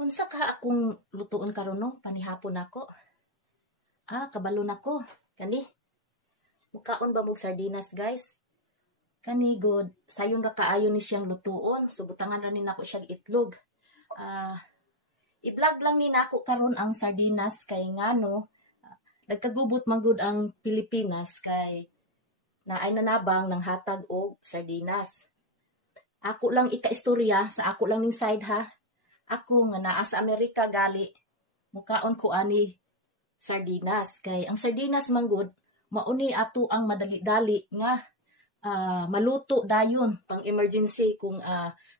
Unsa ka akong lutuon karon no? Panihapon ako. Kabalo nako. Kani. Mukaon ba mong sardinas, guys? Kani god, sayon ra kaayo ni siyang lutuon. So butangan ra ni nako siyang itlog. I-vlog lang ni nako karon ang sardinas kay ngano nagkagubot man gud ang Pilipinas kay naay nanabang ng hatag og sardinas. Ako lang ika-istorya sa ako lang ning side ha. Ako nga naa sa Amerika gali, mukaon ko ani sardinas kay ang sardinas manggod mauni ato ang madali-dali nga maluto dayon pang emergency kung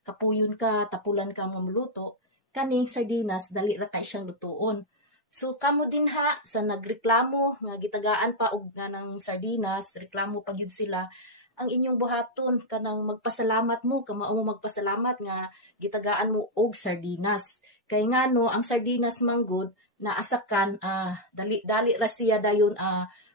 kapuyon ka, tapulan ka mamuluto. Kani sardinas dali ra kay siyang lutuon. So kamo din ha sa nagreklamo nga gitagaan pa og ganang sardinas, reklamo pa gyud sila. Ang inyong buhaton kanang magpasalamat mo, kamao mo magpasalamat nga gitagaan mo og sardinas. Kay ngano ang sardinas manggod naasakan dali-dali ra siya dayon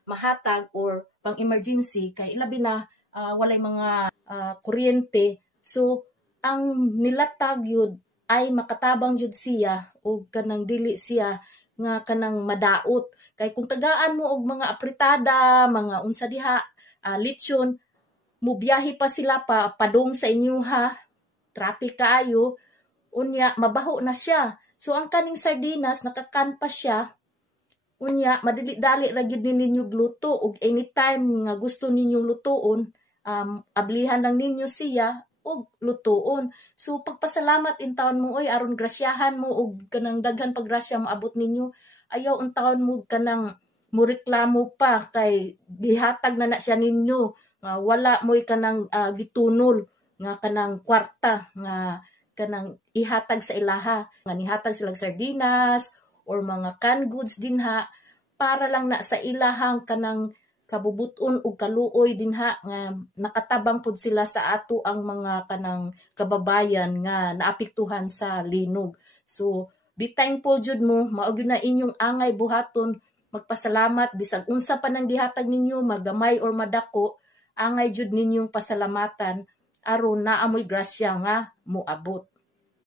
mahatag or pang emergency kay ilabi na walay mga kuryente. So ang nilatag yun ay makatabang jud siya og kanang dili siya nga kanang madaot. Kay kung tagaan mo og mga apritada, mga unsa diha, lechon, mubiyahe pa sila padung sa inyo ha, traffic kaayo, unya mabaho na siya. So ang kaning sardinas nakakan pa siya, unya madili-dali ra gyud ninyo gluto og anytime nga gusto ninyong lutoon, ablihan lang ninyo siya og lutoon. So pagpasalamat in taon mo oy aron grasyahan mo og kanang daghan paggrasya maabot ninyo. Ayaw un taon mo kanang mureklamo pa kay gihatag na siya ninyo. Wala mo'y kanang gitunol nga kanang kwarta nga kanang ihatag sa ilaha. Nga nihatag silang sardinas or mga canned goods din ha para lang na sa ilahang kanang kabubuton ug kaluoy din ha nga nakatabang pud sila sa ato ang mga kanang kababayan nga naapektuhan sa linog. So be thankful jud mo, mao gyud na inyong angay buhaton magpasalamat bisag unsa pa nang gihatag ninyo magamay or madako, angay jud ninyong pasalamatan aron naamoy grasya nga moabot.